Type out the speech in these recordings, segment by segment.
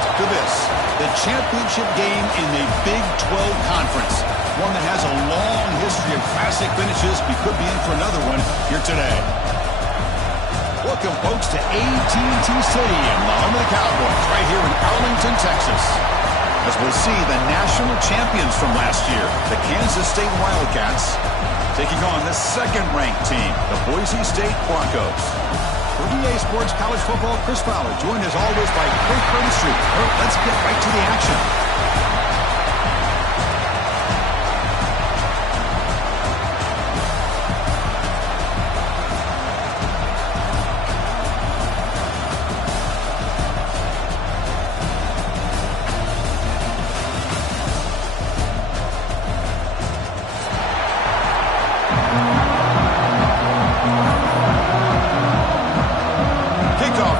result to this. The championship game in the Big 12 Conference. One that has a long history of classic finishes. We could be in for another one here today. Welcome, folks, to AT&T Stadium, the home of the Cowboys, right here in Arlington, Texas. As we'll see the national champions from last year, the Kansas State Wildcats, taking on the second-ranked team, the Boise State Broncos. For EA Sports College Football, Chris Fowler, joined as always by Kurt Curtis. Kurt, let's get right to the action.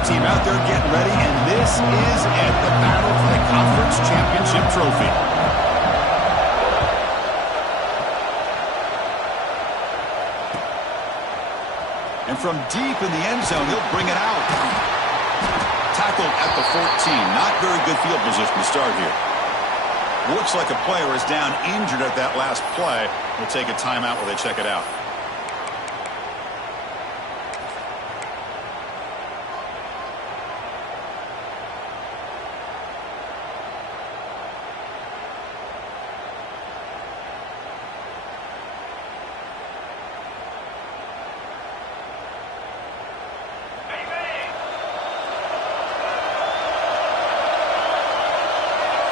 Team out there getting ready, and this is it, the battle for the conference championship trophy. And from deep in the end zone, he'll bring it out. Tackled at the 14. Not very good field position to start here. Looks like a player is down injured at that last play. We'll take a timeout while they check it out.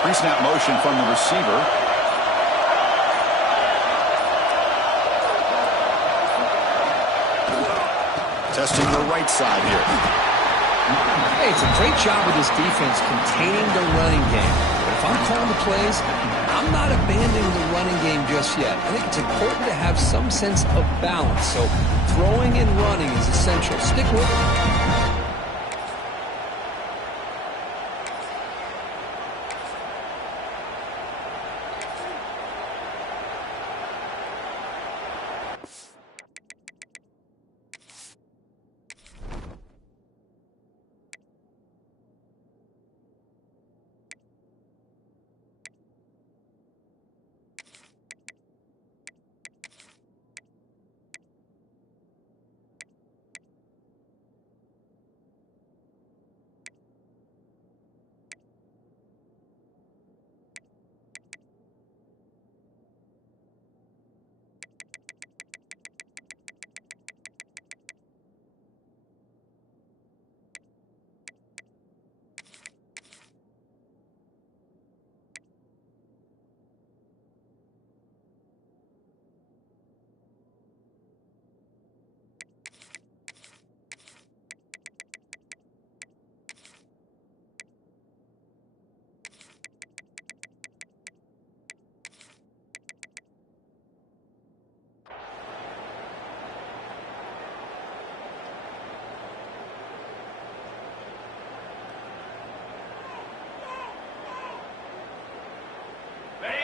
Pre-snap motion from the receiver. Testing the right side here. Hey, it's a great job of this defense containing the running game. But if I'm calling the plays, I'm not abandoning the running game just yet. I think it's important to have some sense of balance. So throwing and running is essential. Stick with it.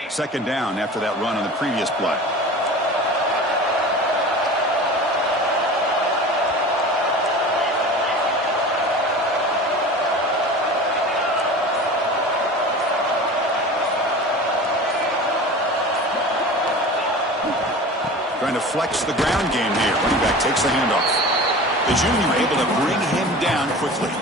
Second down after that run on the previous play. Trying to flex the ground game here. Running back takes the handoff. The junior able to bring him down quickly.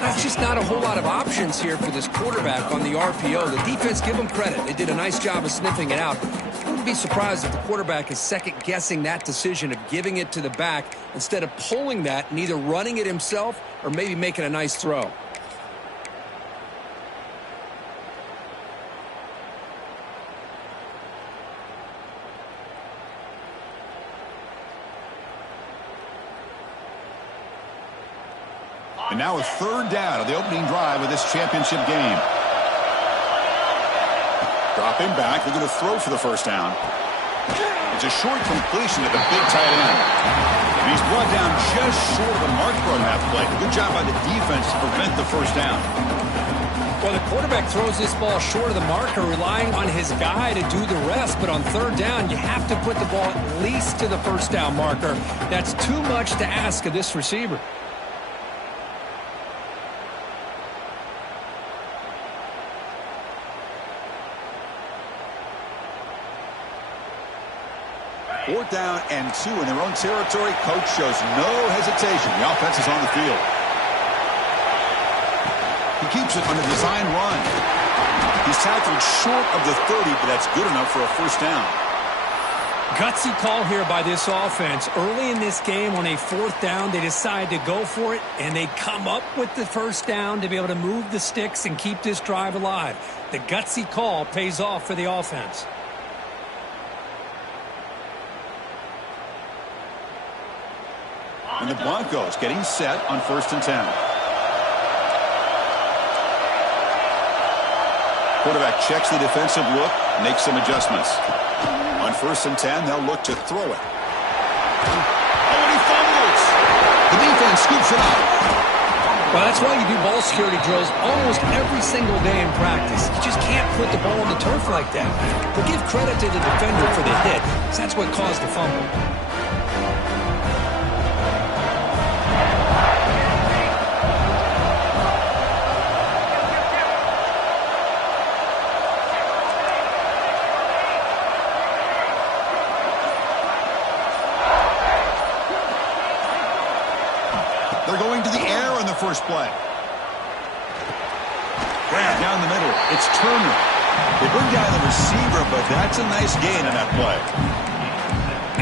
There's just not a whole lot of options here for this quarterback on the RPO. The defense, give them credit. They did a nice job of sniffing it out. I wouldn't be surprised if the quarterback is second-guessing that decision of giving it to the back instead of pulling that and either running it himself or maybe making a nice throw. And now a third down of the opening drive of this championship game. Dropping back, they're going to throw for the first down. It's a short completion at the big tight end. And he's brought down just short of the marker on that play. Good job by the defense to prevent the first down. Well, the quarterback throws this ball short of the marker, relying on his guy to do the rest. But on third down, you have to put the ball at least to the first down marker. That's too much to ask of this receiver. 4th down and 2 in their own territory. Coach shows no hesitation. The offense is on the field. He keeps it on a design run. He's tackled short of the 30, but that's good enough for a 1st down. Gutsy call here by this offense. Early in this game on a 4th down, they decide to go for it, and they come up with the 1st down to be able to move the sticks and keep this drive alive. The gutsy call pays off for the offense. And the Broncos getting set on 1st and 10. Quarterback checks the defensive look, makes some adjustments. On 1st and 10, they'll look to throw it. Oh, and he fumbles! The defense scoops it up. Well, that's why you do ball security drills almost every single day in practice. You just can't put the ball on the turf like that. But give credit to the defender for the hit, because that's what caused the fumble. They're going to the air on the first play. Grab down the middle. It's Turner. They bring down the receiver, but that's a nice gain on that play.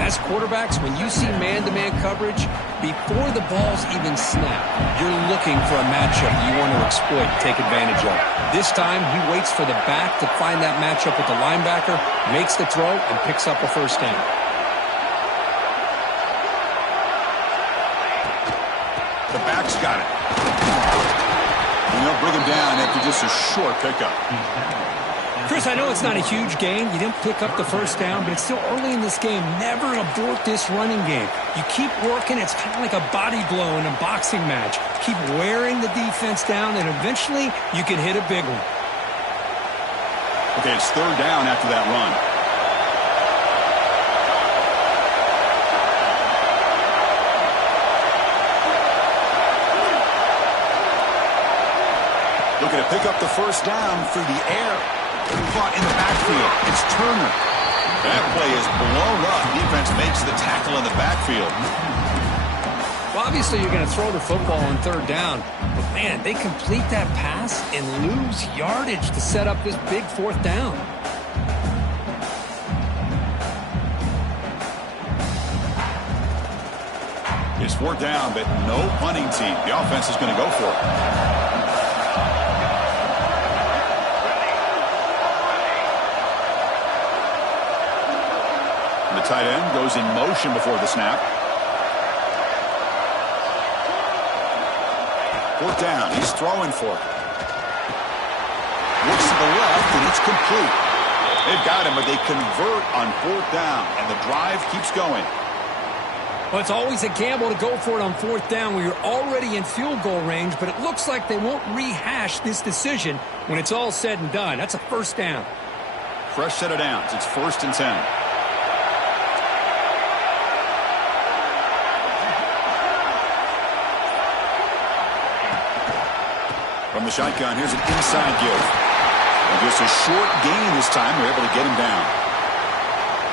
As quarterbacks, when you see man-to-man coverage, before the balls even snap, you're looking for a matchup you want to exploit, take advantage of. This time, he waits for the back to find that matchup with the linebacker, makes the throw, and picks up a 1st down. The back's got it. And they'll bring him down after just a short pickup. Chris, I know it's not a huge gain. You didn't pick up the 1st down, but it's still early in this game. Never abort this running game. You keep working. It's kind of like a body blow in a boxing match. Keep wearing the defense down, and eventually you can hit a big one. Okay, it's 3rd down after that run. Looking to pick up the 1st down through the air. Caught in the backfield. It's Turner. That play is blown up. Defense makes the tackle in the backfield. Well, obviously, you're going to throw the football on 3rd down. But, man, they complete that pass and lose yardage to set up this big 4th down. It's 4th down, but no punting team. The offense is going to go for it. The tight end goes in motion before the snap. 4th down. He's throwing for it. Looks to the left, and it's complete. They've got him, but they convert on 4th down, and the drive keeps going. Well, it's always a gamble to go for it on 4th down where you're already in field goal range, but it looks like they won't rehash this decision when it's all said and done. That's a 1st down. Fresh set of downs. It's 1st and 10. From the shotgun, here's an inside give. And just a short gain this time. We're able to get him down.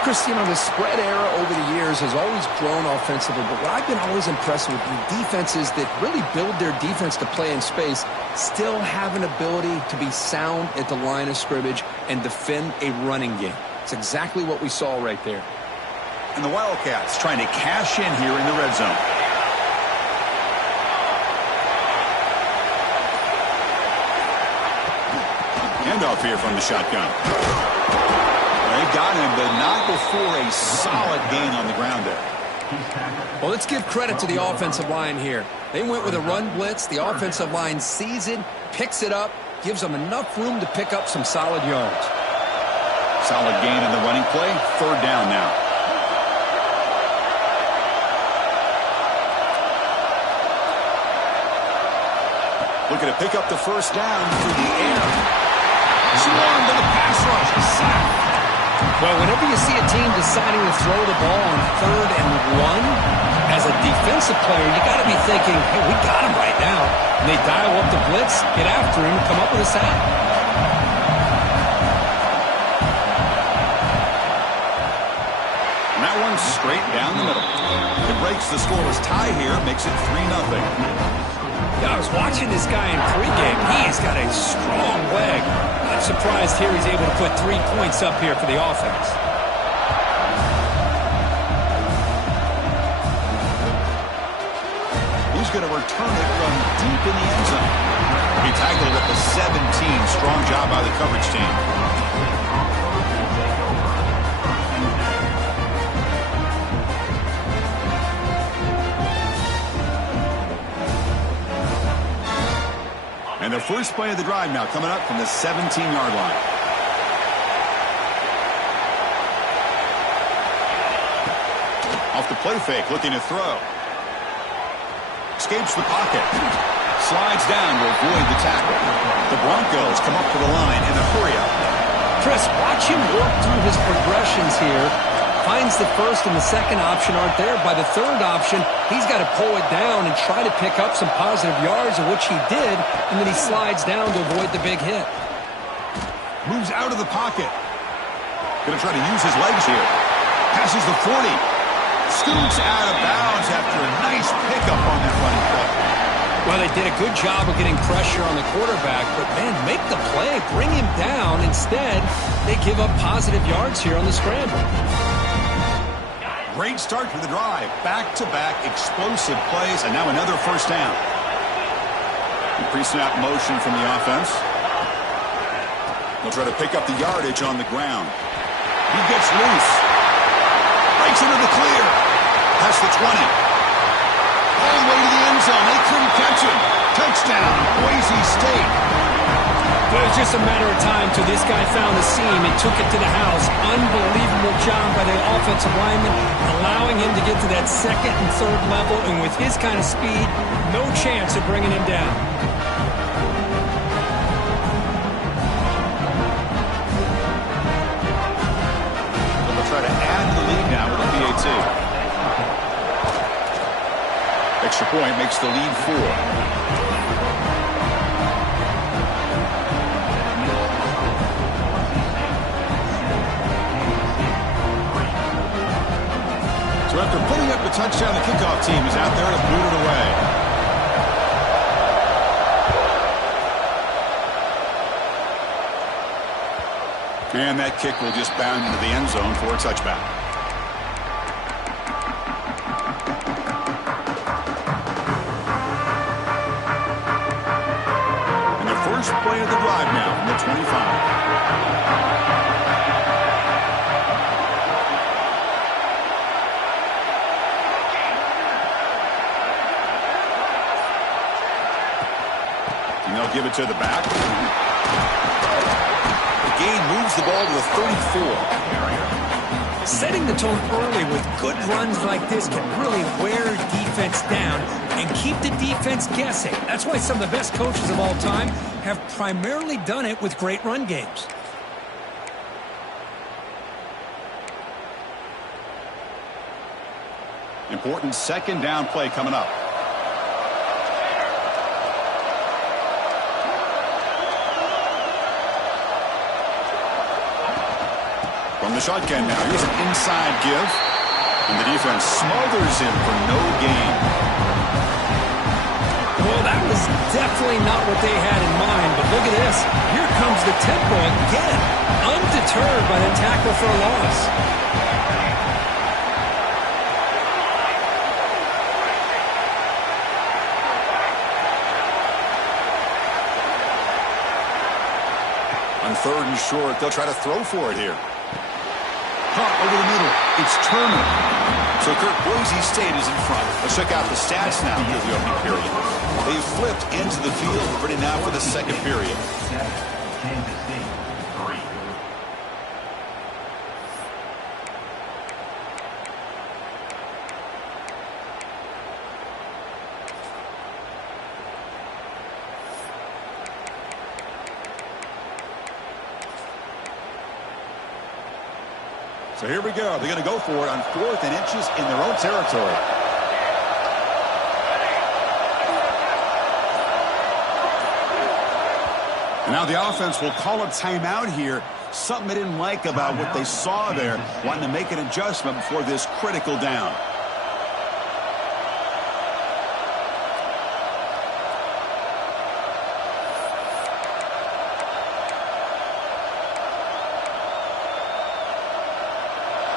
Chris, you know, the spread era over the years has always grown offensively, but what I've been always impressed with the defenses that really build their defense to play in space still have an ability to be sound at the line of scrimmage and defend a running game. It's exactly what we saw right there. And the Wildcats trying to cash in here in the red zone. Handoff here from the shotgun. They got him, but not before a solid gain on the ground there. Well, let's give credit to the offensive line here. They went with a run blitz. The offensive line sees it, picks it up, gives them enough room to pick up some solid yards. Solid gain in the running play. 3rd down now. Looking to pick up the 1st down through the air. Swarmed to the pass rush. Sack. Well, whenever you see a team deciding to throw the ball on 3rd and 1, as a defensive player, you got to be thinking, hey, we got him right now. And they dial up the blitz, get after him, come up with a sack. And that one throw straight down the middle. It breaks the scoreless tie here, makes it 3-0. Yeah, I was watching this guy in pregame. He's got a strong leg. I'm surprised here he's able to put 3 points up here for the offense. He's going to return it from deep in the end zone. He tackled it at the 17. Strong job by the coverage team. And the first play of the drive now coming up from the 17-yard line. Off the play fake, looking to throw. Escapes the pocket. Slides down to avoid the tackle. The Broncos come up to the line in a hurry-up. Chris, watch him work through his progressions here. Finds the first and the second option aren't there. By the third option, he's got to pull it down and try to pick up some positive yards, of which he did, and then he slides down to avoid the big hit. Moves out of the pocket. Going to try to use his legs here. Passes the 40. Scoots out of bounds after a nice pickup on that running play. Well, they did a good job of getting pressure on the quarterback, but, man, make the play. Bring him down. Instead, they give up positive yards here on the scramble. Great start to the drive. Back-to-back explosive plays, and now another first down. Pre-snap motion from the offense. They'll try to pick up the yardage on the ground. He gets loose. Breaks into the clear. Past the 20. All the way to the end zone. They couldn't catch him. Touchdown, Boise State. But it was just a matter of time till this guy found the seam and took it to the house. Unbelievable job by the offensive lineman, allowing him to get to that second and third level, and with his kind of speed, no chance of bringing him down. They'll try to add to the lead now with a PAT. Extra point makes the lead 4. So after putting up the touchdown, the kickoff team is out there to boot it away. And that kick will just bound into the end zone for a touchback. And the first play of the drive now from the 25. Give it to the back. The gain moves the ball to the 34. Setting the tone early with good runs like this can really wear defense down and keep the defense guessing. That's why some of the best coaches of all time have primarily done it with great run games. Important second down play coming up. From the shotgun now, here's an inside give. And the defense smothers him for no gain. Well, that was definitely not what they had in mind, but look at this. Here comes the tempo again. Undeterred by the tackle for a loss. On third and short, they'll try to throw for it here. Caught over the middle. It's Turner. So Kirk, Boise State is in front. Let's check out the stats now here in the opening period. They've flipped into the field, ready now for the second period. Kansas State, 3. So here we go. They're going to go for it on 4th and inches in their own territory. And now the offense will call a timeout here. Something they didn't like about what they saw there. Wanting to make an adjustment before this critical down.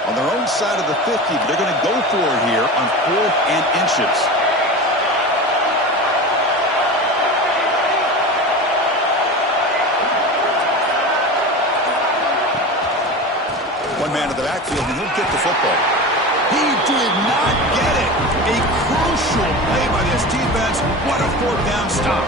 On their own side of the 50, but they're going to go for it here on 4th and inches. One man in the backfield, and he'll get the football. He did not get it. A crucial play by this defense. What a 4th down stop.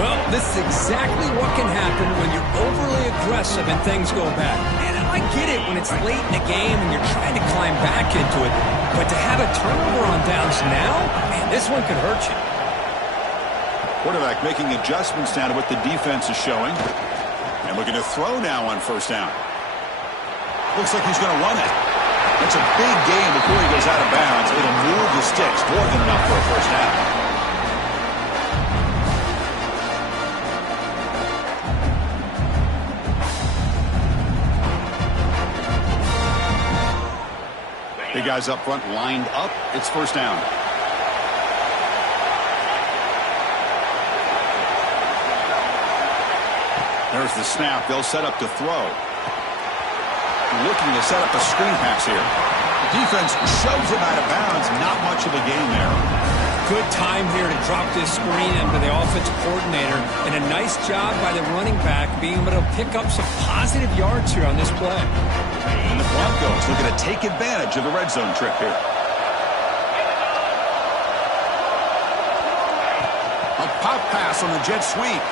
Well, this is exactly what can happen when you're overly aggressive and things go bad. And I get it when it's late in the game and you're trying to climb back into it. But to have a turnover on downs now, man, this one could hurt you. Quarterback making adjustments down to what the defense is showing. And looking to throw now on 1st down. Looks like he's going to run it. That's a big gain before he goes out of bounds. It'll move the sticks. More than enough for a 1st down. Big guys up front lined up. It's 1st down. There's the snap. They'll set up to throw. Looking to set up a screen pass here. The defense shoves him out of bounds. Not much of a gain there. Good time here to drop this screen into the offensive coordinator. And a nice job by the running back being able to pick up some positive yards here on this play. And the Broncos looking to take advantage of the red zone trip here. A pop pass on the jet sweep.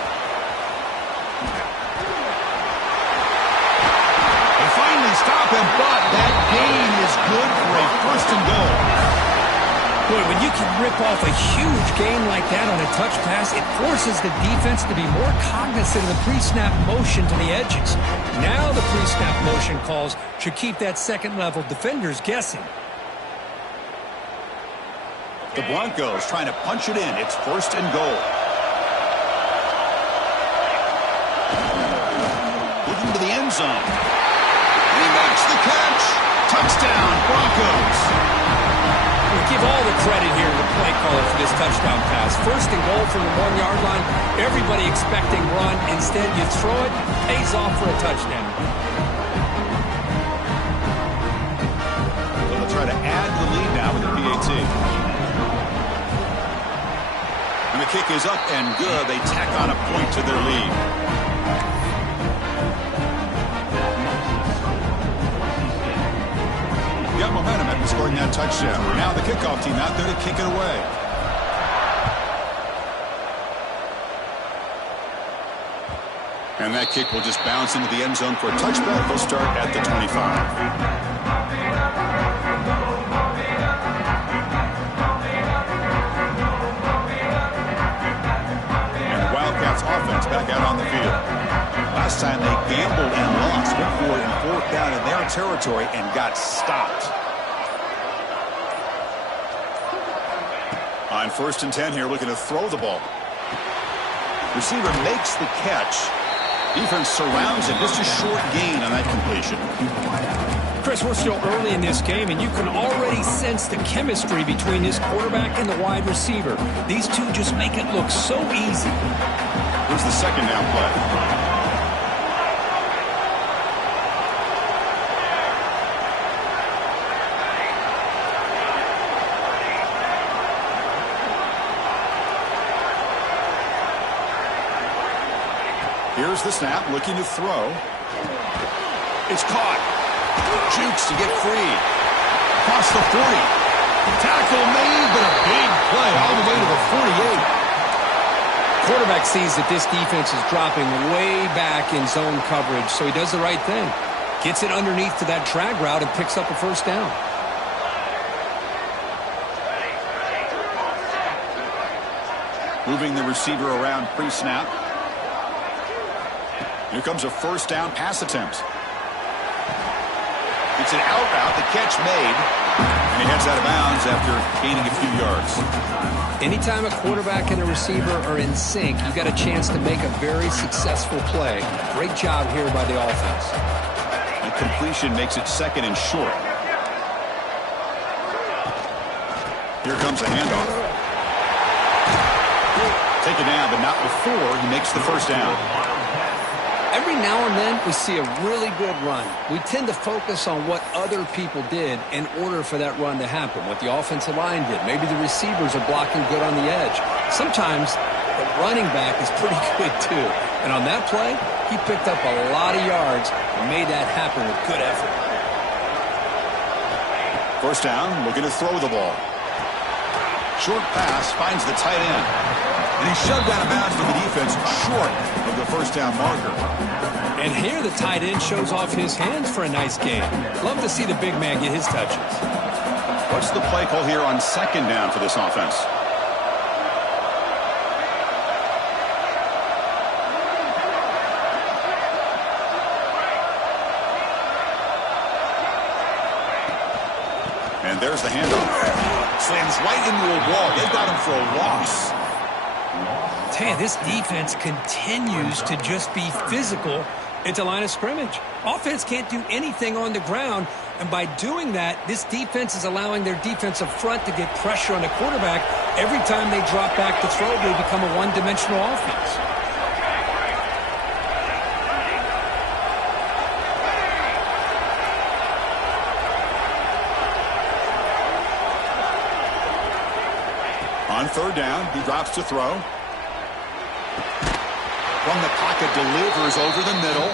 They finally stop him, but that gain is good for a 1st and goal. Boy, when you can rip off a huge gain like that on a touch pass, it forces the defense to be more cognizant of the pre-snap motion to the edges. Now the pre-snap motion calls should keep that second-level defenders guessing. The Broncos trying to punch it in. It's 1st and goal. Looking to the end zone. And he makes the catch. Touchdown, Broncos. We'll give all the credit here to the play caller for this touchdown pass. 1st and goal from the 1-yard line. Everybody expecting run. Instead, you throw it, pays off for a touchdown. So they'll try to add the lead now with the PAT. And the kick is up and good. They tack on a point to their lead. Got momentum after scoring that touchdown. Now the kickoff team out there to kick it away. And that kick will just bounce into the end zone for a touchback. They'll start at the 25. And the Wildcats offense back out on the field. Last time they gambled and lost. Went for it in 4th down in their territory and got stopped. On 1st and 10 here, looking to throw the ball. Receiver makes the catch. Defense surrounds him. Just a short gain on that completion. Chris, we're still early in this game, and you can already sense the chemistry between this quarterback and the wide receiver. These two just make it look so easy. Here's the 2nd down play. Here's the snap, looking to throw. It's caught. Jukes to get free. Across the 40. Tackle made, but a big play all the way to the 48. Quarterback sees that this defense is dropping way back in zone coverage, so he does the right thing. Gets it underneath to that drag route and picks up a 1st down. Moving the receiver around pre-snap. Here comes a 1st down pass attempt. It's an out route, the catch made, and he heads out of bounds after gaining a few yards. Anytime a quarterback and a receiver are in sync, you got a chance to make a very successful play. Great job here by the offense. The completion makes it second and short. Here comes a handoff. Taken down, but not before he makes the first down. Every now and then, we see a really good run. We tend to focus on what other people did in order for that run to happen, what the offensive line did. Maybe the receivers are blocking good on the edge. Sometimes the running back is pretty good, too. And on that play, he picked up a lot of yards and made that happen with good effort. First down, looking to throw the ball. Short pass finds the tight end. And he's shoved out of bounds for the defense short of the first down marker. And here the tight end shows off his hands for a nice game. Love to see the big man get his touches. What's the play call here on second down for this offense? And there's the handoff. Slams right into a wall. They've got him for a loss. Tell you, this defense continues to just be physical at the line of scrimmage. Offense can't do anything on the ground, and by doing that, this defense is allowing their defensive front to get pressure on the quarterback. Every time they drop back to throw, they become a one-dimensional offense. On third down, he drops to throw. From the pocket, delivers over the middle.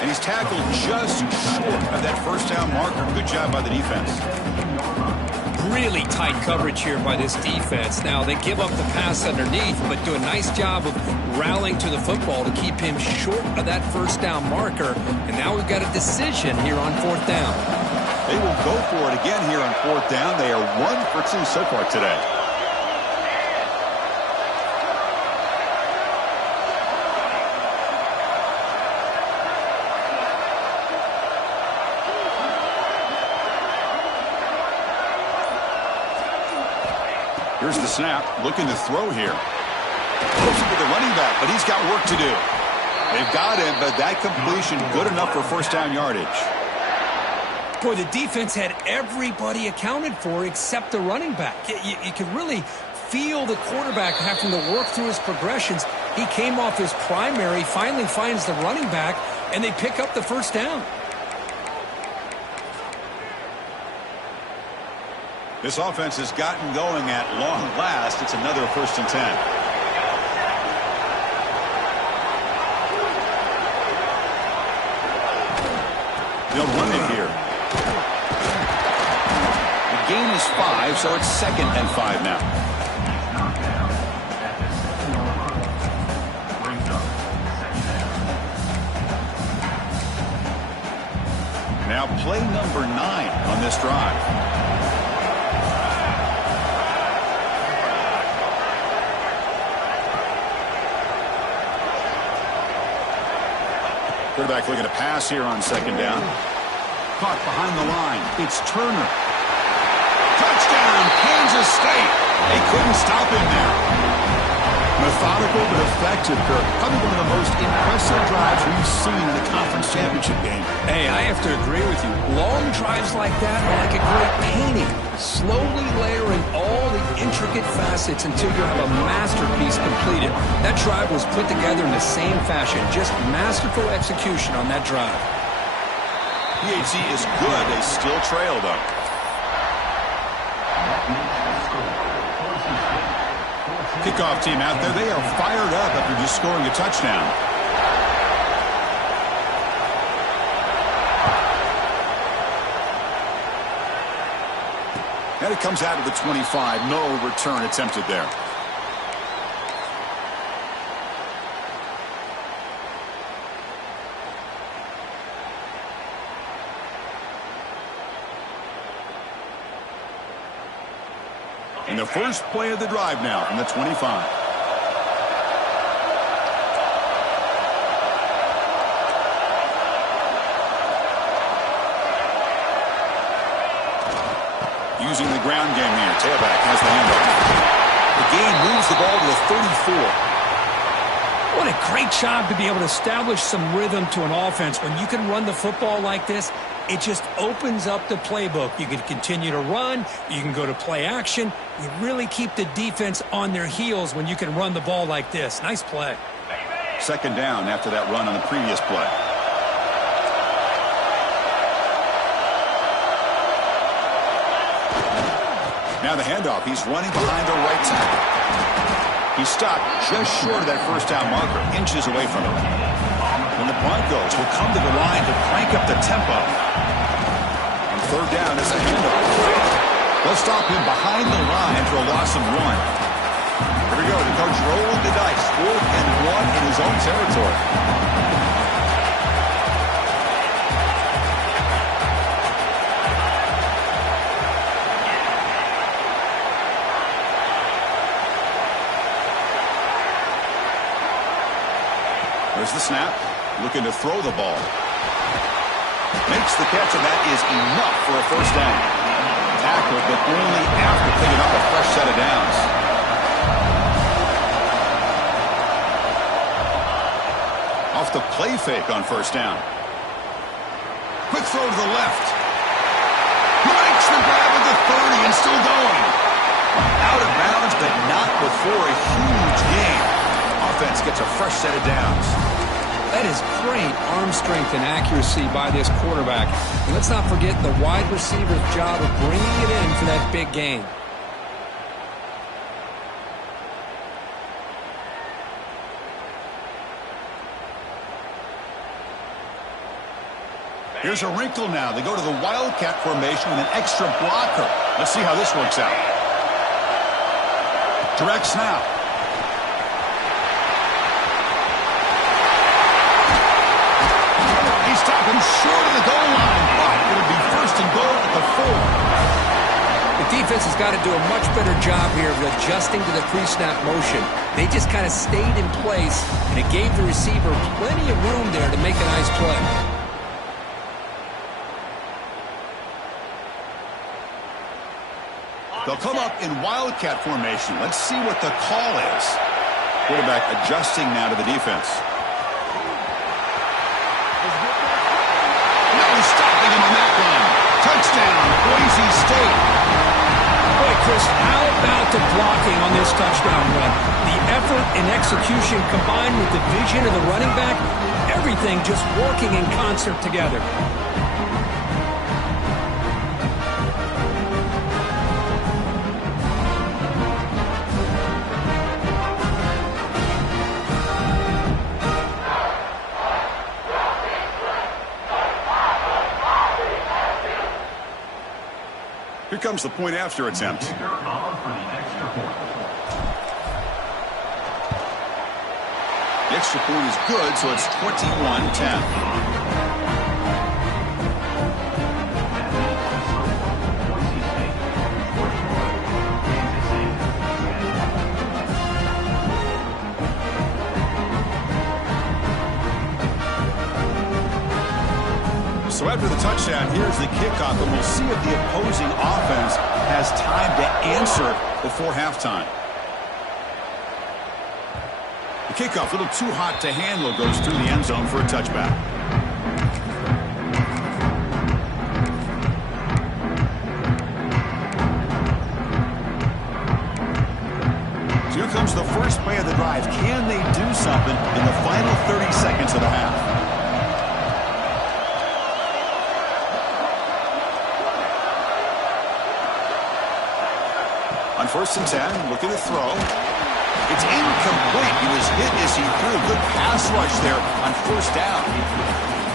And he's tackled just short of that first down marker. Good job by the defense. Really tight coverage here by this defense. Now, they give up the pass underneath, but do a nice job of rallying to the football to keep him short of that first down marker. And now we've got a decision here on fourth down. They will go for it again here on fourth down. They are 1 for 2 so far today. Here's the snap, looking to throw here. Close to the running back, but he's got work to do. They've got him, but that completion good enough for first down yardage. Boy, the defense had everybody accounted for except the running back. You can really feel the quarterback having to work through his progressions. He came off his primary, finally finds the running back, and they pick up the first down. This offense has gotten going at long last. It's another 1st and 10. They'll run it here. The gain is 5, so it's 2nd and 5 now. Now play number 9 on this drive. Quarterback looking to pass here on second down. Caught behind the line. It's Turner. Touchdown, Kansas State. They couldn't stop him there. Methodical but effective, Kirk. Probably one of the most impressive drives we've seen in the conference championship game. Hey, I have to agree with you. Long drives like that are like a great painting. Slowly layering all the intricate facets until you have a masterpiece completed. That drive was put together in the same fashion. Just masterful execution on that drive. PHC is good. They still trail, though. Kickoff team out there. They are fired up after just scoring a touchdown. And it comes out of the 25. No return attempted there. And the first play of the drive now from the 25. Using the ground game here. Tailback has the handoff. gain moves the ball to the 34. What a great job to be able to establish some rhythm to an offense. When you can run the football like this, it just opens up the playbook. You can continue to run. You can go to play action. You really keep the defense on their heels when you can run the ball like this. Nice play. Second down after that run on the previous play. Now the handoff. He's running behind the right tackle. He stopped just short of that first down marker, inches away from it. And the Broncos will come to the line to crank up the tempo. On third down, it's a handoff. They'll stop him behind the line for a loss of 1. Here we go. The coach rolling the dice. 4th and 1 in his own territory. There's the snap. Looking to throw the ball. Makes the catch, and that is enough for a first down. Tackled, but only after picking up a fresh set of downs. Off the play fake on first down. Quick throw to the left. He makes the grab at the 30 and still going. Out of bounds, but not before a huge gain. Offense gets a fresh set of downs. That is great arm strength and accuracy by this quarterback. And let's not forget the wide receiver's job of bringing it in for that big gain. Here's a wrinkle now. They go to the Wildcat formation with an extra blocker. Let's see how this works out. Direct snap. He stopped him short of the goal line, but it'll be first and goal at the 4. The defense has got to do a much better job here of adjusting to the pre-snap motion. They just kind of stayed in place, and it gave the receiver plenty of room there to make a nice play. They'll come up in Wildcat formation. Let's see what the call is. Quarterback adjusting now to the defense. No stopping him on that run. Touchdown, Boise State. Boy, Chris, how about the blocking on this touchdown run? The effort and execution combined with the vision of the running back, everything just working in concert together. Here comes the point after attempt. The extra point is good, so it's 21-10. So after the touchdown, here's the kickoff, and we'll see if the opposing offense has time to answer before halftime. The kickoff, a little too hot to handle, goes through the end zone for a touchback. So here comes the first play of the drive. Can they do something in the final 30 seconds of the half? On 1st and 10, looking to throw. It's incomplete. He was hit as he threw. Good pass rush there on 1st down.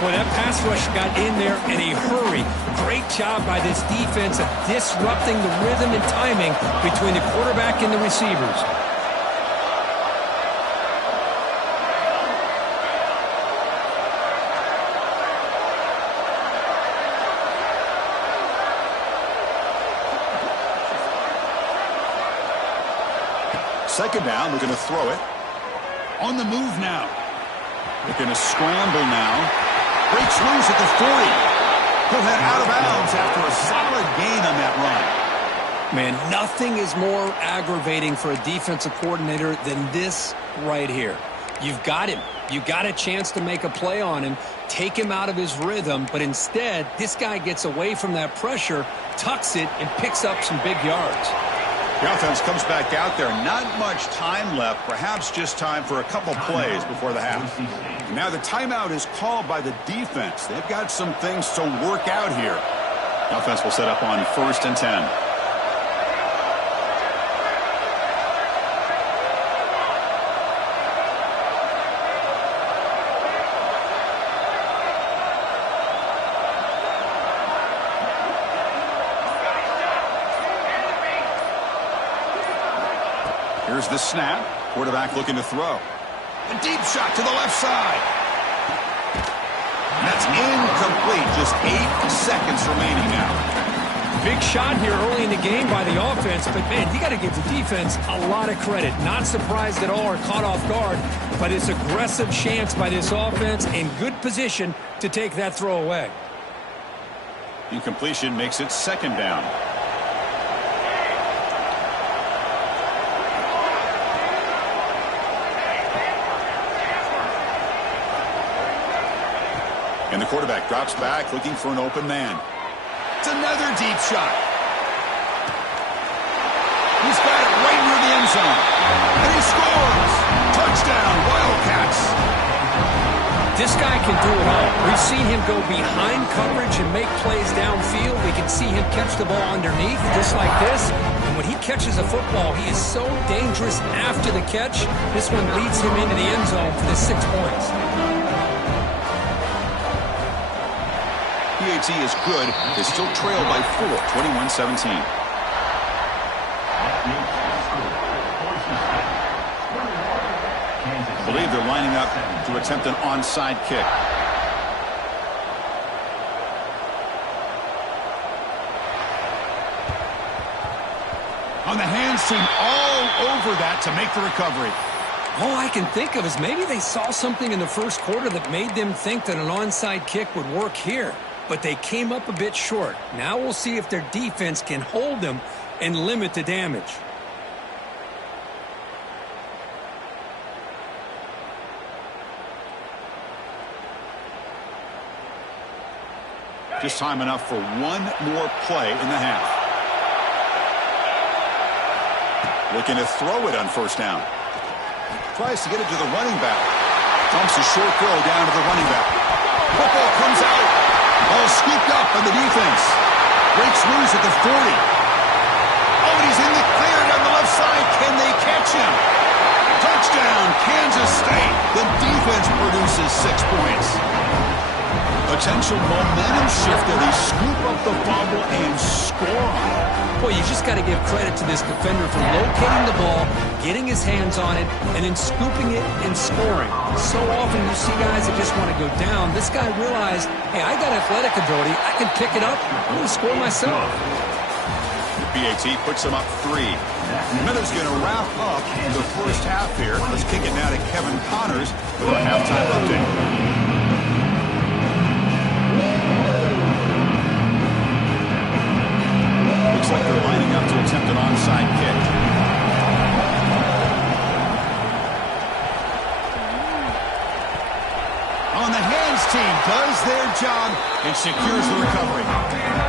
Boy, that pass rush got in there in a hurry. Great job by this defense of disrupting the rhythm and timing between the quarterback and the receivers. Second down, looking to throw it. On the move now. Looking to scramble now. Breaks loose at the 40. He'll head out of bounds after a solid gain on that run. Man, nothing is more aggravating for a defensive coordinator than this right here. You've got him. You got a chance to make a play on him, take him out of his rhythm, but instead, this guy gets away from that pressure, tucks it, and picks up some big yards. The offense comes back out there. Not much time left. Perhaps just time for a couple plays before the half. Now the timeout is called by the defense. They've got some things to work out here. The offense will set up on 1st and 10. Here's the snap. Quarterback looking to throw. A deep shot to the left side. And that's incomplete. Just 8 seconds remaining now. Big shot here early in the game by the offense, but, man, you got to give the defense a lot of credit. Not surprised at all or caught off guard by this aggressive chance by this offense in good position to take that throw away. Incompletion makes it 2nd down. And the quarterback drops back, looking for an open man. It's another deep shot. He's got it right near the end zone. And he scores! Touchdown, Wildcats! This guy can do it all. We've seen him go behind coverage and make plays downfield. We can see him catch the ball underneath, just like this. And when he catches a football, he is so dangerous after the catch. This one leads him into the end zone for the 6 points. PAT is good. They still trail by 4, 21-17. I believe they're lining up to attempt an onside kick. On the hands team all over that to make the recovery. All I can think of is maybe they saw something in the first quarter that made them think that an onside kick would work here. But they came up a bit short. Now we'll see if their defense can hold them and limit the damage. Just time enough for one more play in the half. Looking to throw it on 1st down. Tries to get it to the running back. Dumps a short throw down to the running back. Football comes out. Ball scooped up by the defense. Breaks loose at the 40. Oh, and he's in the clear down the left side. Can they catch him? Touchdown, Kansas State. The defense produces 6 points. Potential momentum shift there. They scoop up the fumble and score on it. Boy, you just got to give credit to this defender for locating the ball, getting his hands on it, and then scooping it and scoring. So often you see guys that just want to go down. This guy realized, hey, I got athletic ability. I can pick it up. I'm going to score myself. The PAT puts them up 3. Miller's going to wrap up the first half here. Let's kick it now to Kevin Connors with our halftime update. Looks like they're lining up to attempt an onside kick. On the hands team does their job and secures the recovery.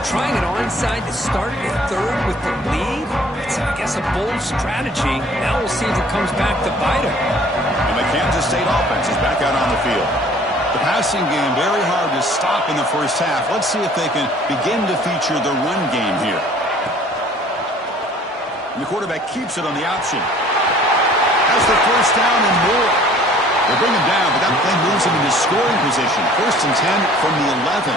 Trying an onside to start the 3rd with the lead? It's, I guess, a bold strategy. Now we'll see if it comes back to bite him. And the Kansas State offense is back out on the field. The passing game very hard to stop in the first half. Let's see if they can begin to feature the run game here. And the quarterback keeps it on the option. Has the 1st down and more. They bring him down, but that play moves him into scoring position. 1st and 10 from the 11.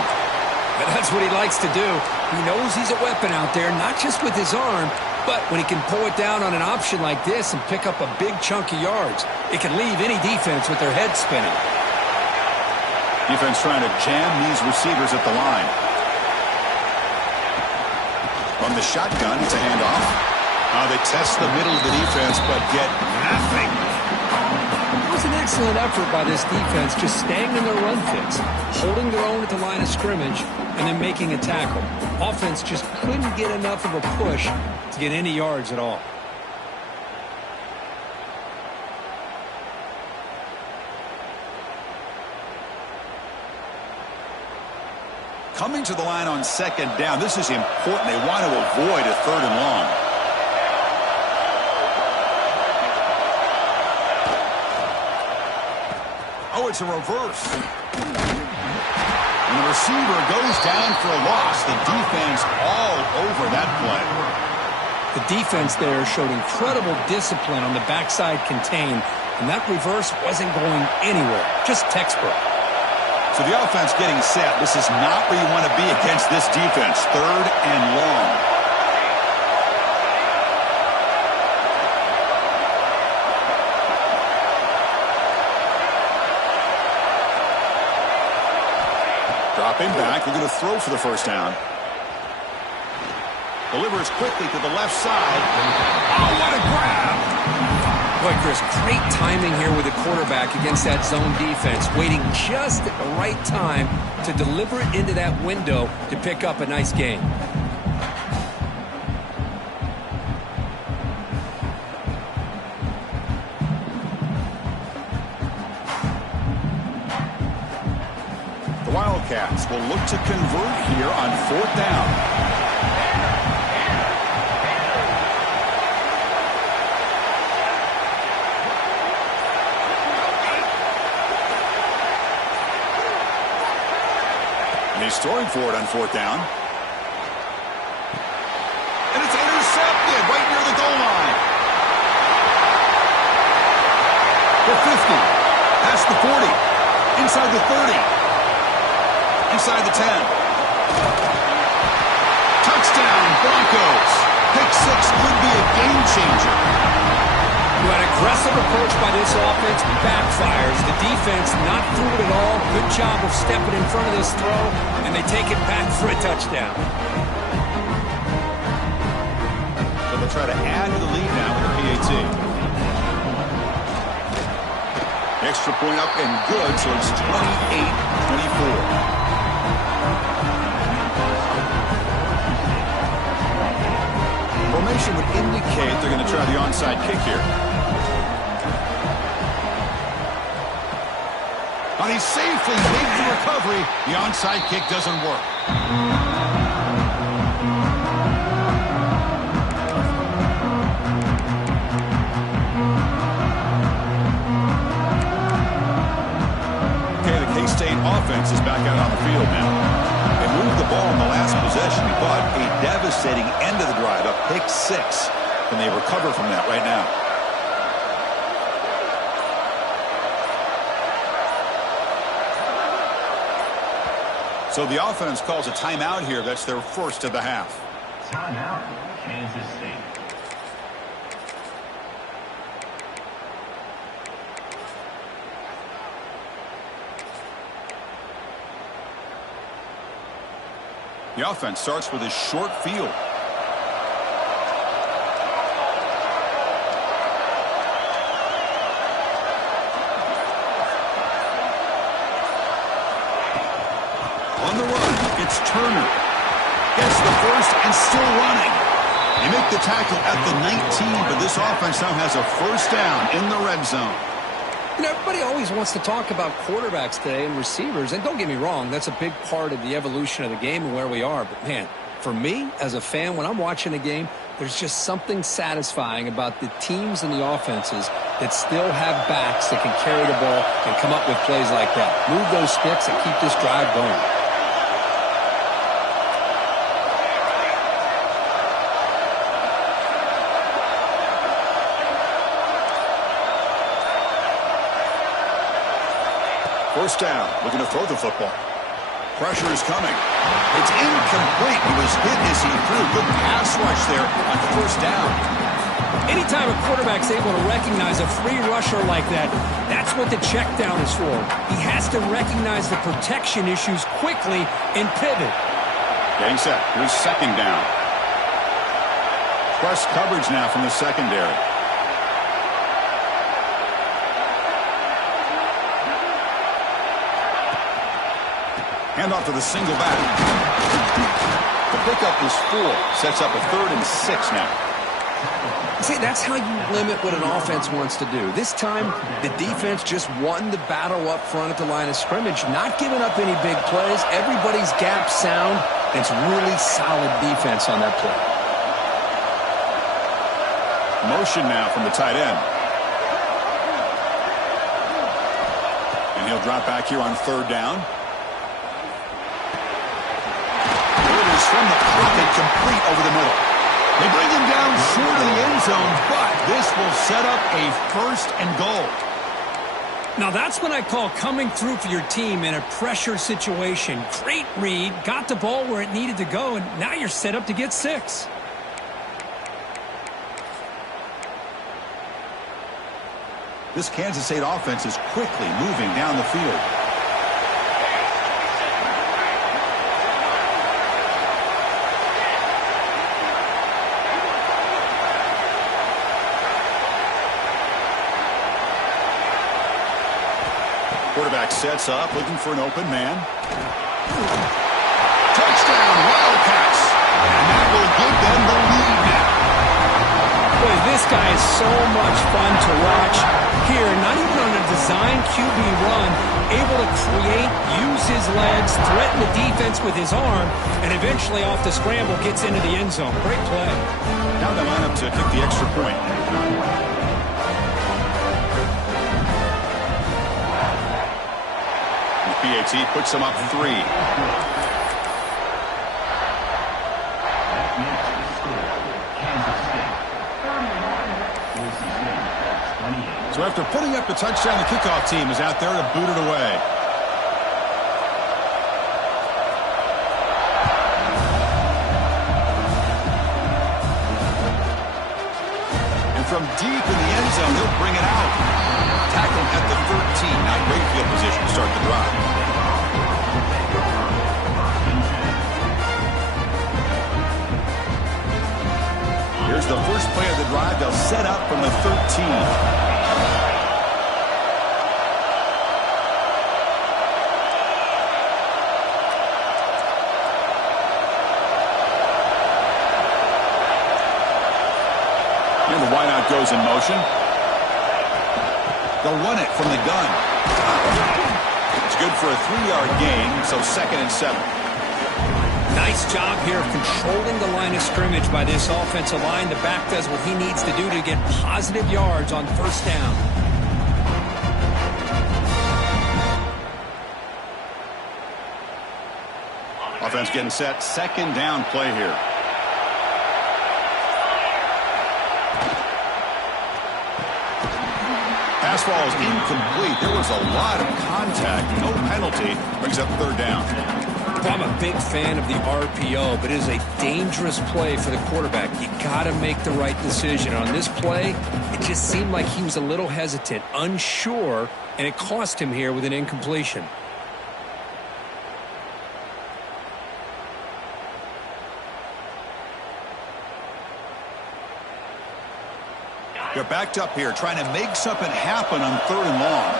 But that's what he likes to do. He knows he's a weapon out there, not just with his arm, but when he can pull it down on an option like this and pick up a big chunk of yards, it can leave any defense with their head spinning. Defense trying to jam these receivers at the line. From the shotgun, it's a handoff. They test the middle of the defense, but get nothing. It was an excellent effort by this defense, just staying in their run fits, holding their own at the line of scrimmage, and then making a tackle. Offense just couldn't get enough of a push to get any yards at all. Coming to the line on second down. This is important. They want to avoid a third and long. Oh, it's a reverse. And the receiver goes down for a loss. The defense all over that play. The defense there showed incredible discipline on the backside contain, and that reverse wasn't going anywhere. Just textbook. So the offense getting set. This is not where you want to be against this defense. Third and long. Dropping back. They're going to throw for the first down. Delivers quickly to the left side. Oh, what a grab! Boy, Chris, great timing here with the quarterback against that zone defense, waiting just at the right time to deliver it into that window to pick up a nice gain. The Wildcats will look to convert here on fourth down. He's throwing for it on fourth down. And it's intercepted right near the goal line. The 50. Past the 40. Inside the 30. Inside the 10. Touchdown, Broncos. Pick six could be a game changer. An aggressive approach by this offense backfires. The defense not through it at all. Good job of stepping in front of this throw, and they take it back for a touchdown. So they'll try to add to the lead now with the PAT. Extra point up and good, so it's 28-24. Formation would indicate they're going to try the onside kick here. But he safely made the recovery. The onside kick doesn't work. Okay, the K-State offense is back out on the field now. They moved the ball in the last possession, but a devastating end of the drive, a pick six. And they recover from that right now. So the offense calls a timeout here. That's their first of the half. Timeout, Kansas State. The offense starts with a short field. On the run, it's Turner. Gets the first and still running. They make the tackle at the 19, but this offense now has a first down in the red zone. You know, everybody always wants to talk about quarterbacks today and receivers, and don't get me wrong, that's a big part of the evolution of the game and where we are. But, man, for me, as a fan, when I'm watching a game, there's just something satisfying about the teams and the offenses that still have backs that can carry the ball and come up with plays like that. Move those sticks and keep this drive going. First down, looking to throw the football. Pressure is coming. It's incomplete. He was hit as he threw. Good pass rush there on the first down. Anytime a quarterback's able to recognize a free rusher like that, that's what the check down is for. He has to recognize the protection issues quickly and pivot. Getting set. Here's second down. Press coverage now from the secondary. Handoff to the single back. The pickup is 4. Sets up a 3rd and 6 now. See, that's how you limit what an offense wants to do. This time, the defense just won the battle up front at the line of scrimmage, not giving up any big plays. Everybody's gap sound. It's really solid defense on that play. Motion now from the tight end. And he'll drop back here on third down. It is from the pocket, complete over the middle. They bring him down short of the end zone, but this will set up a first and goal. Now that's what I call coming through for your team in a pressure situation. Great read, got the ball where it needed to go, and now you're set up to get 6. This Kansas State offense is quickly moving down the field. Quarterback sets up, looking for an open man. Touchdown, Wildcats. And that will give them the lead now. Boy, this guy is so much fun to watch. Here, not even on a design QB run, able to create, use his legs, threaten the defense with his arm, and eventually off the scramble gets into the end zone. Great play. Now they line up to kick the extra point. PAT puts them up 3. So after putting up the touchdown, the kickoff team is out there to boot it away. And from deep in the end zone, they'll bring it out. Tackled at the 13. Not great field position to start the drive. Here's the first play of the drive. They'll set up from the 13. And the wideout goes in motion. They'll run it from the gun. It's good for a 3-yard gain, so 2nd and 7. Nice job here of controlling the line of scrimmage by this offensive line. The back does what he needs to do to get positive yards on first down. Offense getting set. 2nd down play here. Pass ball is incomplete. There was a lot of contact. No penalty. Brings up 3rd down. I'm a big fan of the RPO, but it is a dangerous play for the quarterback. You got to make the right decision. On this play, it just seemed like he was a little hesitant, unsure, and it cost him here with an incompletion. They're backed up here, trying to make something happen on 3rd and long.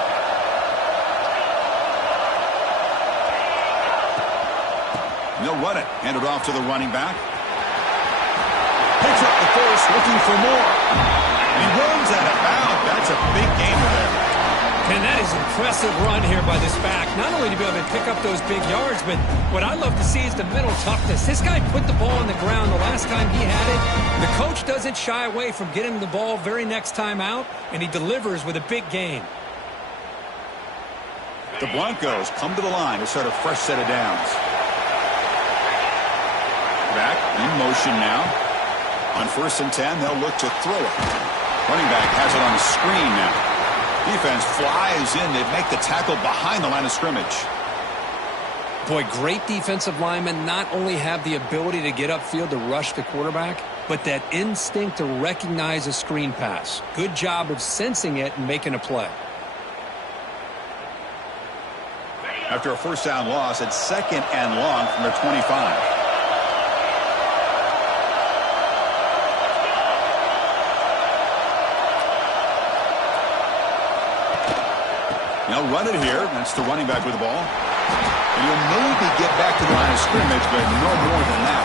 They'll run it. Hand it off to the running back. Picks up the force, looking for more. And he runs out of bounds. That's a big gainer there. And that is an impressive run here by this back. Not only to be able to pick up those big yards, but what I love to see is the mental toughness. This guy put the ball on the ground the last time he had it. The coach doesn't shy away from getting the ball very next time out, and he delivers with a big gain. The Broncos come to the line to start a fresh set of downs. Back in motion now. On 1st and 10, they'll look to throw it. Running back has it on the screen now. Defense flies in. They make the tackle behind the line of scrimmage. Boy, great defensive linemen not only have the ability to get upfield to rush the quarterback, but that instinct to recognize a screen pass. Good job of sensing it and making a play. After a 1st down loss, it's 2nd and long from their 25. They'll run it here. That's the running back with the ball. And he'll maybe get back to the line of scrimmage, but no more than that.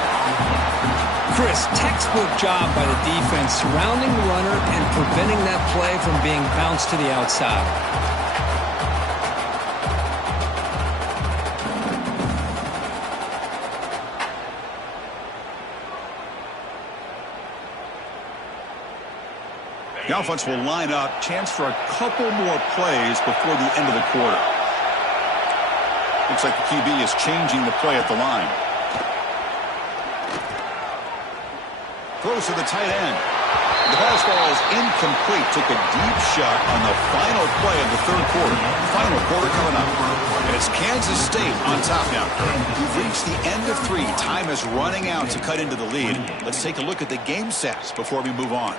Chris, textbook job by the defense surrounding the runner and preventing that play from being bounced to the outside. The offense will line up. Chance for a couple more plays before the end of the quarter. Looks like the QB is changing the play at the line. Throws to the tight end. The pass ball is incomplete. Took a deep shot on the final play of the third quarter. Final quarter coming up. And it's Kansas State on top now. We've reached the end of 3. Time is running out to cut into the lead. Let's take a look at the game stats before we move on.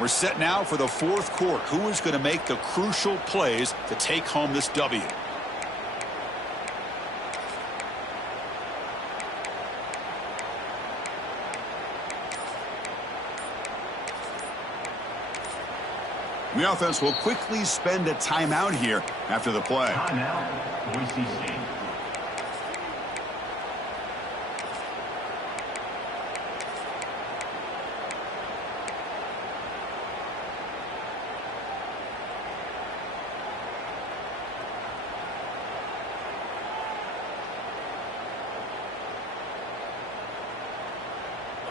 We're set now for the fourth quarter. Who is going to make the crucial plays to take home this W? The offense will quickly spend a timeout here after the play. Timeout, Boise State.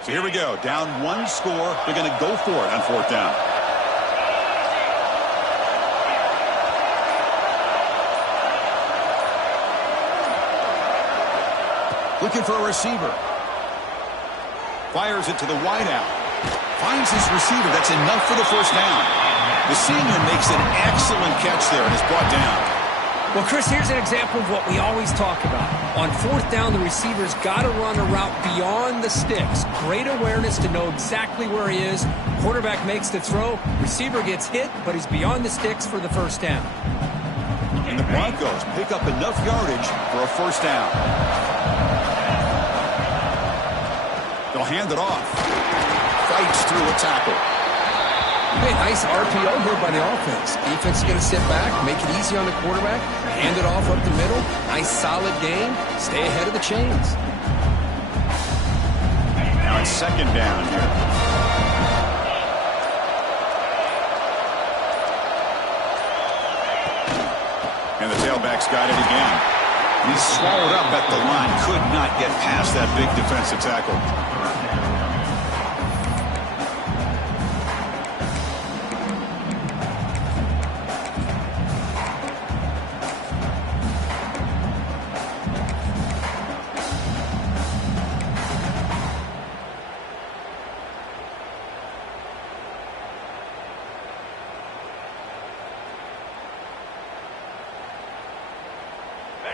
So here we go. Down 1 score. They're going to go for it on 4th down. Looking for a receiver. Fires it to the wideout. Finds his receiver. That's enough for the first down. The senior makes an excellent catch there and is brought down. Well, Chris, here's an example of what we always talk about. On 4th down, the receiver's got to run a route beyond the sticks. Great awareness to know exactly where he is. Quarterback makes the throw. Receiver gets hit, but he's beyond the sticks for the first down. And the Broncos pick up enough yardage for a first down. They'll hand it off. Fights through a tackle. Hey, nice RPO here by the offense. Defense is going to sit back, make it easy on the quarterback, hand it off up the middle. Nice solid game. Stay ahead of the chains. Now it's 2nd down here. And the tailback's got it again. He's swallowed up at the line. Could not get past that big defensive tackle.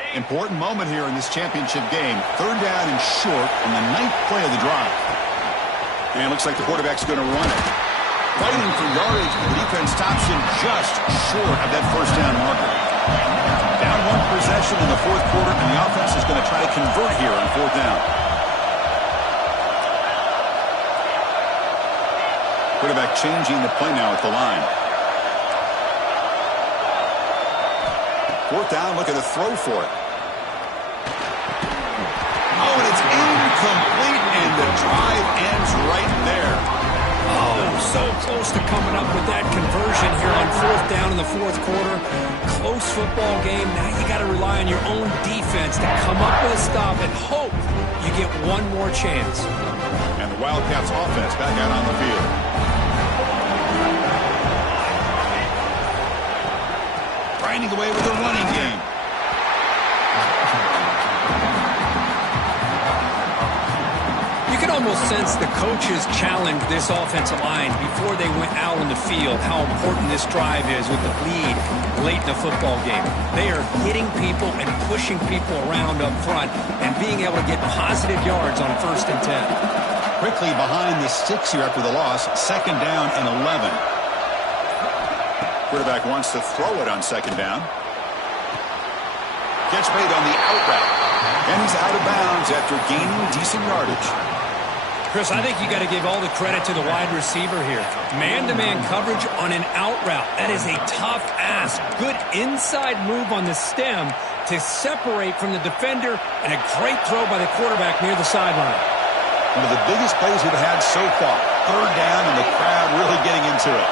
Important moment here in this championship game. 3rd down and short on the 9th play of the drive. And it looks like the quarterback's going to run it. Fighting for yardage, but the defense stops him just short of that first down marker. Down 1 possession in the 4th quarter, and the offense is going to try to convert here on 4th down. Quarterback changing the play now at the line. 4th down, look at the throw for it. Oh, and it's incomplete, and the drive ends right there. Oh, so close to coming up with that conversion here on 4th down in the 4th quarter. Close football game. Now you got to rely on your own defense to come up with a stop and hope you get one more chance. And the Wildcats offense back out on the field. Grinding away with the running game. You can almost sense the coaches challenged this offensive line before they went out on the field, how important this drive is with the lead late in the football game. They are hitting people and pushing people around up front and being able to get positive yards on 1st and 10. Quickly behind the 6 here after the loss. 2nd down and 11. Quarterback wants to throw it on 2nd down. Catch made on the out route. And he's out of bounds after gaining decent yardage. Chris, I think you got to give all the credit to the wide receiver here. Man-to-man coverage on an out route. That is a tough ask. Good inside move on the stem to separate from the defender, and a great throw by the quarterback near the sideline. One of the biggest plays we've had so far. Third down and the crowd really getting into it.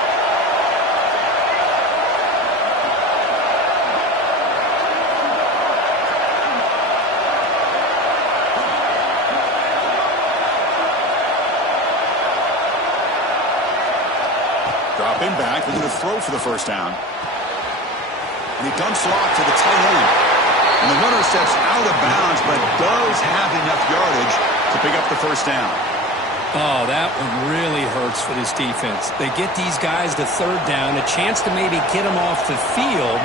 Dropping back, looking to throw for the first down. And he dumps it off to the tight end. And the runner steps out of bounds, but does have enough yardage to pick up the first down. Oh, that one really hurts for this defense. They get these guys to third down, a chance to maybe get them off the field,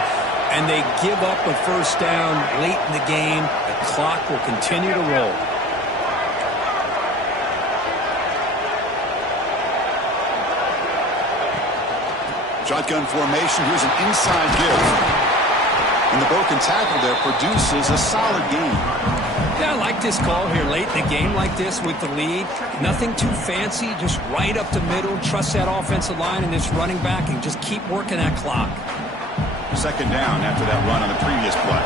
and they give up a first down late in the game. The clock will continue to roll. Shotgun formation. Here's an inside give. And the broken tackle there produces a solid gain. Yeah, I like this call here late in the game like this with the lead. Nothing too fancy, just right up the middle. Trust that offensive line and this running back and just keep working that clock. Second down after that run on the previous play.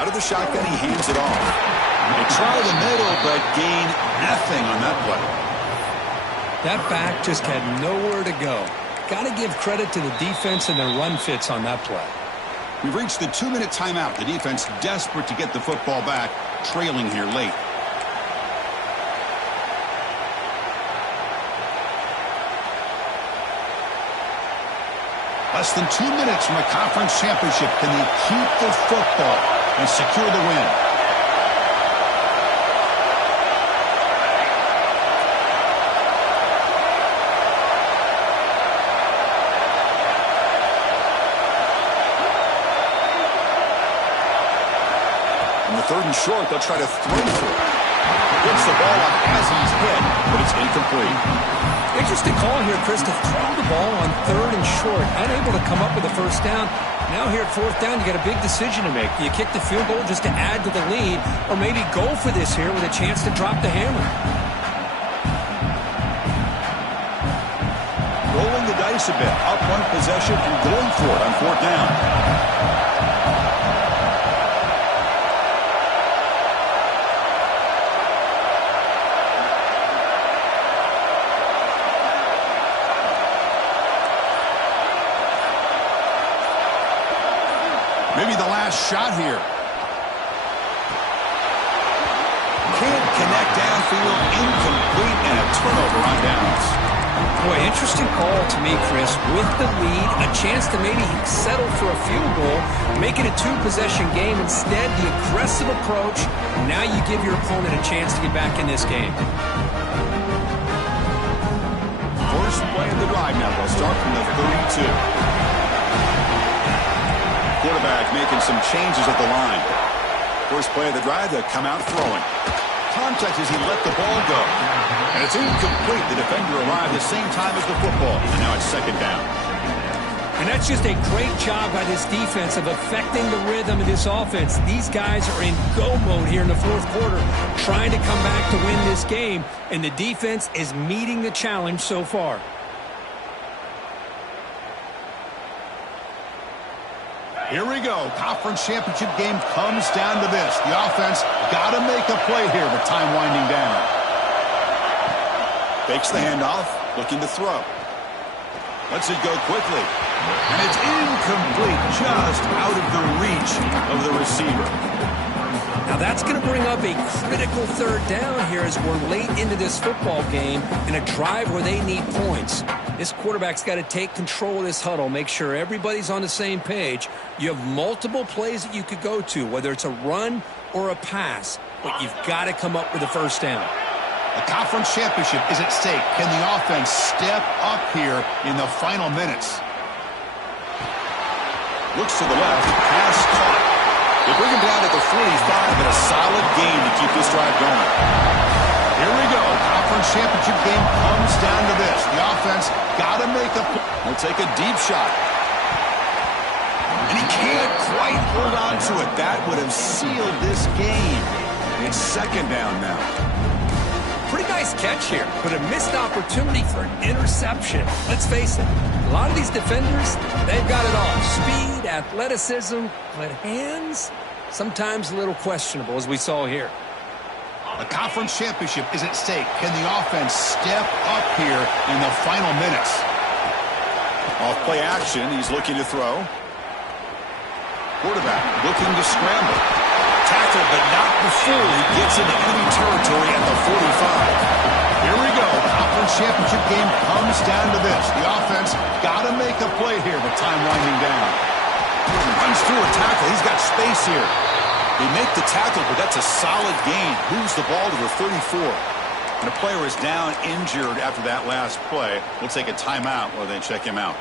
Out of the shotgun, he hands it off. They try the middle, but gain nothing on that play. That back just had nowhere to go. Got to give credit to the defense and their run fits on that play. We've reached the 2-minute timeout. The defense desperate to get the football back, trailing here late. Less than 2 minutes from a conference championship. Can they keep the football and secure the win? Third and short, they'll try to throw for it. Gets the ball off as he's hit, but it's incomplete. Interesting call here, Chris, to throw the ball on third and short. Unable to come up with a first down. Now here at fourth down, you got a big decision to make. Do you kick the field goal just to add to the lead, or maybe go for this here with a chance to drop the hammer? Rolling the dice a bit, up one possession and going for it on fourth down. Maybe the last shot here. Can't connect downfield, incomplete, and a turnover on downs. Boy, interesting call to me, Chris. With the lead, a chance to maybe settle for a field goal, make it a two-possession game. Instead, the aggressive approach. Now you give your opponent a chance to get back in this game. First play of the drive now. They'll start from the 32. Quarterback making some changes at the line. First play of the drive, they'll come out throwing. Contact as he let the ball go. And it's incomplete. The defender arrived at the same time as the football. And now it's second down. And that's just a great job by this defense of affecting the rhythm of this offense. These guys are in go mode here in the fourth quarter, trying to come back to win this game. And the defense is meeting the challenge so far. Here we go. Conference championship game comes down to this. The offense got to make a play here with time winding down. Fakes the handoff, looking to throw. Lets it go quickly. And it's incomplete, just out of the reach of the receiver. Now that's going to bring up a critical third down here as we're late into this football game in a drive where they need points. This quarterback's got to take control of this huddle, make sure everybody's on the same page. You have multiple plays that you could go to, whether it's a run or a pass, but you've got to come up with a first down. The conference championship is at stake. Can the offense step up here in the final minutes? Looks to the left, pass caught. They bring him down to the 45, and a solid gain to keep this drive going. Here we go. Conference championship game comes down to this. The offense got to make a play. He'll take a deep shot. And he can't quite hold on to it. That would have sealed this game. It's second down now. Pretty nice catch here, but a missed opportunity for an interception. Let's face it, a lot of these defenders, they've got it all. Speed, athleticism, but hands, Sometimes a little questionable, as we saw here. A conference championship is at stake. Can the offense step up here in the final minutes? Off play action, he's looking to throw. Quarterback looking to scramble. Tackle, but not before he gets into enemy territory at the 45. Here we go. Conference championship game comes down to this. The offense got to make a play here with time winding down. Runs through a tackle. He's got space here. They make the tackle, but that's a solid gain. Moves the ball to the 34. And the player is down injured after that last play. We'll take a timeout while they check him out.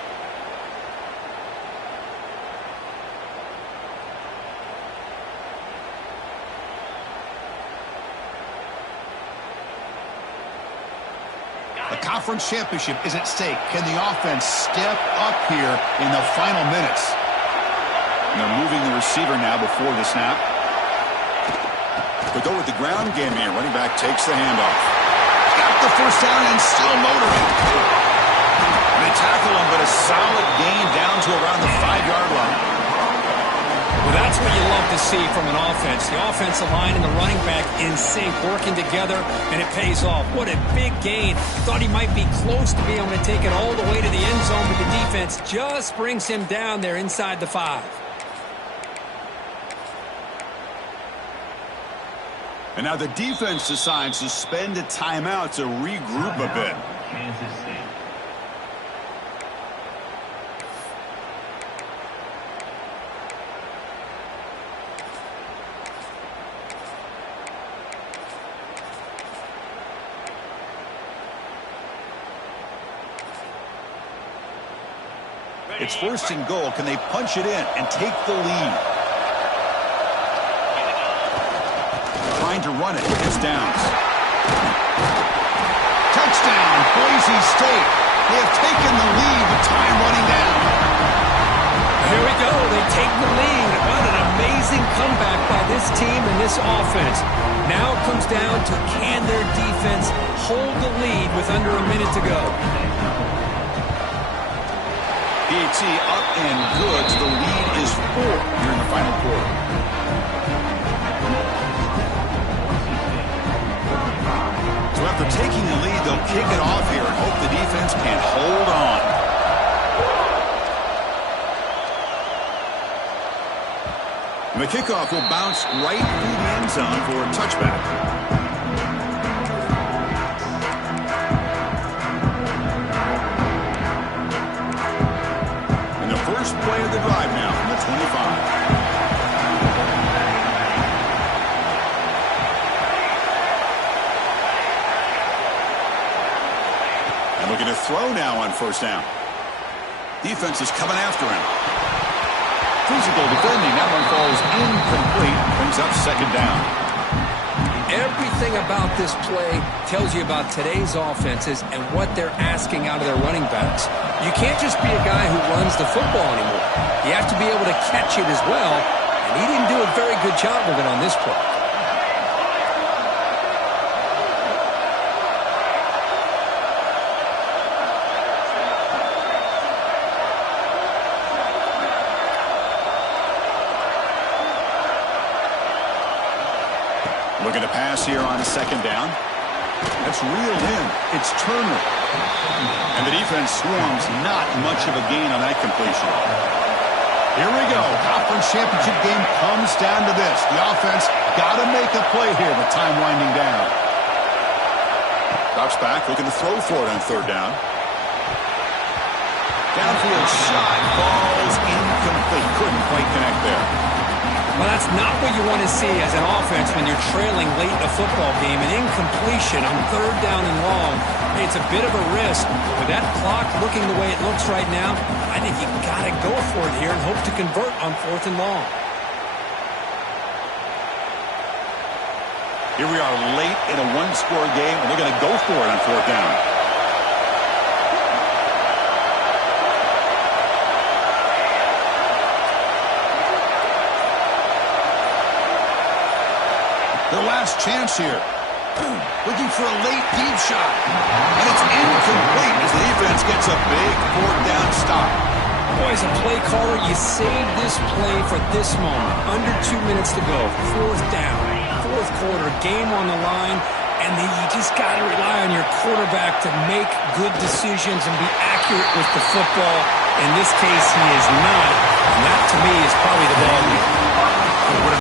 The conference championship is at stake. Can the offense step up here in the final minutes? And they're moving the receiver now before the snap. They go with the ground game here. Running back takes the handoff. Got the first down and still motoring. They tackle him, but a solid gain down to around the 5-yard line. Well, that's what you love to see from an offense. The offensive line and the running back in sync, working together, and it pays off. What a big gain. Thought he might be close to being able to take it all the way to the end zone, but the defense just brings him down there inside the 5. And now the defense decides to spend a timeout to regroup a bit. Kansas State. It's first and goal. Can they punch it in and take the lead? Trying to run it. It's downs. Touchdown, Boise State. They have taken the lead with time running down. Here we go. They take the lead. What an amazing comeback by this team and this offense. Now it comes down to can their defense hold the lead with under a minute to go. PAT up and good. The lead is 4 here in the final quarter. So after taking the lead, they'll kick it off here and hope the defense can hold on. And the kickoff will bounce right through the end zone for a touchback. First play of the drive now from the 25. And looking to throw now on first down. Defense is coming after him. Physical defending. That one falls incomplete. Brings up second down. Everything about this play tells you about today's offenses and what they're asking out of their running backs. You can't just be a guy who runs the football anymore. You have to be able to catch it as well, and he didn't do a very good job of it on this play. Looking to pass here on second down. That's reeled in. It's Turner. And the defense swarms. Not much of a gain on that completion. Here we go. Conference championship game comes down to this. The offense got to make a play here with time winding down. Drops back, looking to throw for it on third down. Downfield shot falls incomplete. Couldn't quite connect there. Well, that's not what you want to see as an offense when you're trailing late in a football game. An incompletion on third down and long. Hey, it's a bit of a risk. With that clock looking the way it looks right now, I think you got to go for it here and hope to convert on fourth and long. Here we are late in a one-score game, and they're going to go for it on fourth down. Their last chance here. Looking for a late deep shot. And it's incomplete as the defense gets a big fourth down stop. Boy, as a play caller, you save this play for this moment. Under 2 minutes to go. Fourth down. Fourth quarter. Game on the line. And then you just got to rely on your quarterback to make good decisions and be accurate with the football. In this case, he is not. And that, to me, is probably the ball we